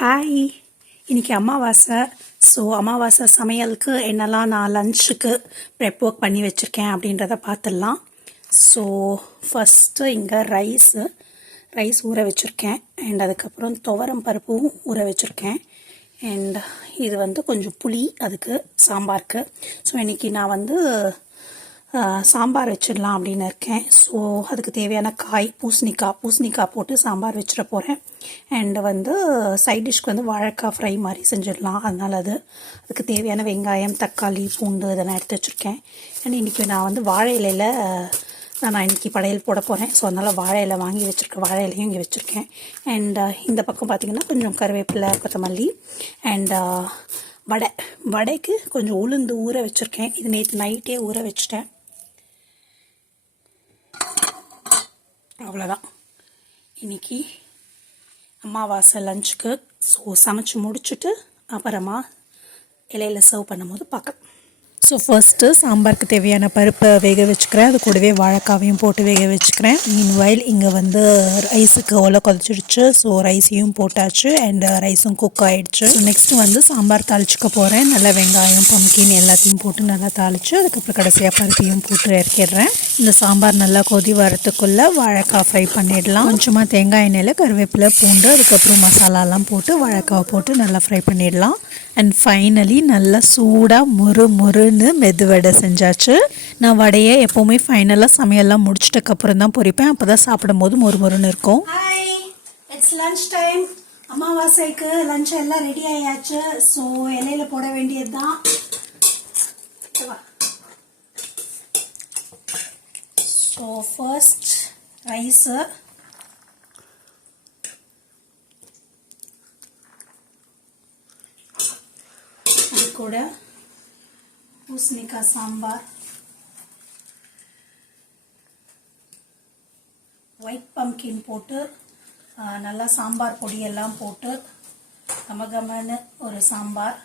Hi, இன்றைக்கி அமாவாசை. So அமாவாசை சமையலுக்கு என்னெல்லாம் நான் லஞ்சுக்கு ப்ரெப் ஒர்க் பண்ணி வச்சுருக்கேன் அப்படின்றத பார்த்துடலாம். ஸோ ஃபஸ்ட்டு இங்கே ரைஸ் ஊற வச்சுருக்கேன். அண்ட் அதுக்கப்புறம் துவரம் பருப்பும் ஊற வச்சுருக்கேன். அண்ட் இது கொஞ்சம் புளி அதுக்கு சாம்பாருக்கு. ஸோ இன்றைக்கி நான் சாம்பார் வச்சிடலாம் அப்படின்னு இருக்கேன். ஸோ அதுக்கு தேவையான காய் பூசணிக்காய் போட்டு சாம்பார் வச்சிட போகிறேன். அண்டு சைட் டிஷ்க்கு வாழைக்காய் ஃப்ரை மாதிரி செஞ்சிடலாம். அதனால் அதுக்கு தேவையான வெங்காயம், தக்காளி, பூண்டு இதெல்லாம் எடுத்து வச்சுருக்கேன். அண்ட் இன்றைக்கி நான் வாழை இலையில் நான் இன்றைக்கி படையல் போட போகிறேன். ஸோ அதனால் வாழை இலை வாங்கி வச்சுருக்கேன். வாழை இலையும் இங்கே வச்சுருக்கேன். அண்ட் இந்த பக்கம் பார்த்திங்கன்னா கொஞ்சம் கருவேப்பிலை, கொத்தமல்லி அண்ட் வடைக்கு கொஞ்சம் உளுந்து ஊற வச்சுருக்கேன். இது நேற்று நைட்டே ஊற வச்சுட்டேன். அவ்வளோதான் இன்றைக்கி அமாவாசை லஞ்சுக்கு. ஸோ சமைச்சு முடிச்சுட்டு அப்புறமா இலையில் சர்வ் பண்ணும்போது பார்க்கலாம். ஸோ ஃபர்ஸ்ட்டு சாம்பாருக்கு தேவையான பருப்பை வேக வச்சுக்கிறேன். அது கூடவே வாழைக்காவையும் போட்டு வேக வச்சுக்கிறேன். மீன்வைல் இங்கே ரைஸுக்கு ஒலை கொதிச்சிடுச்சு. ஸோ ரைஸையும் போட்டாச்சு அண்ட் ரைஸும் குக் ஆகிடுச்சு. ஸோ நெக்ஸ்ட்டு சாம்பார் தாளிச்சுக்க போகிறேன். நல்லா வெங்காயம், பம்கின் எல்லாத்தையும் போட்டு நல்லா தாளித்து அதுக்கப்புறம் கடைசியாக பருப்பையும் போட்டு இறக்கிடுறேன். இந்த சாம்பார் நல்லா கொதி வரத்துக்குள்ளே வாழைக்காய் ஃப்ரை பண்ணிடலாம். கொஞ்சமாக தேங்காய் எண்ணெயில் கருவேப்பிலை, பூண்டு அதுக்கப்புறம் மசாலாலாம் போட்டு வாழைக்காவை போட்டு நல்லா ஃப்ரை பண்ணிடலாம். அண்ட் ஃபைனலி நல்லா சூடாக முறுன்னு மெதுவடை செஞ்சாச்சு. நான் வடையை எப்போவுமே ஃபைனலாக சமையல்லாம் முடிச்சிட்டக்கப்புறம் தான் பொரிப்பேன். அப்போ தான் சாப்பிடும் போது மொறுன்னு இருக்கும். Hi, it's lunch time. அமாவாசைக்கு லஞ்ச் எல்லாம் ரெடி ஆயாச்சு. ஸோ இலையில போட வேண்டியது தான். ஸோ ஃபர்ஸ்ட் ரைஸு, அது கூட பூசணிக்காய் சாம்பார், ஒயிட் பம்கின் போட்டு நல்லா சாம்பார் பொடியெல்லாம் போட்டு கமகமன்னு ஒரு சாம்பார்.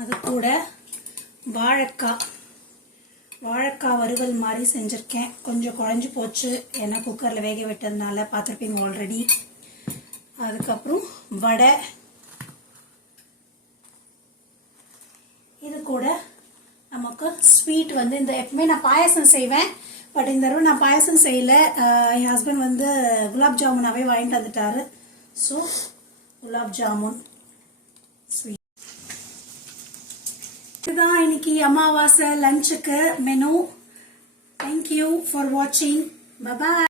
அது கூட வாழைக்காய் வறுவல் மாதிரி செஞ்சுருக்கேன். கொஞ்சம் குழஞ்சி போச்சு, ஏன்னா குக்கரில் வேக விட்டதுனால பார்த்துருப்பீங்க ஆல்ரெடி. அதுக்கப்புறம் வடை. இது கூட நமக்கு ஸ்வீட் இந்த எப்பவுமே நான் பாயசம் செய்வேன். பட் இந்த தடவை நான் பாயசம் செய்யலை. என் ஹஸ்பண்ட் குலாப் ஜாமுனாவே வாங்கிட்டு வந்துட்டாரு. So gulab jamun sweet. இதுதான் இன்னைக்கு அமாவாசை லஞ்சுக்கு மெனு. தேங்க்யூ ஃபார் வாட்சிங். பை.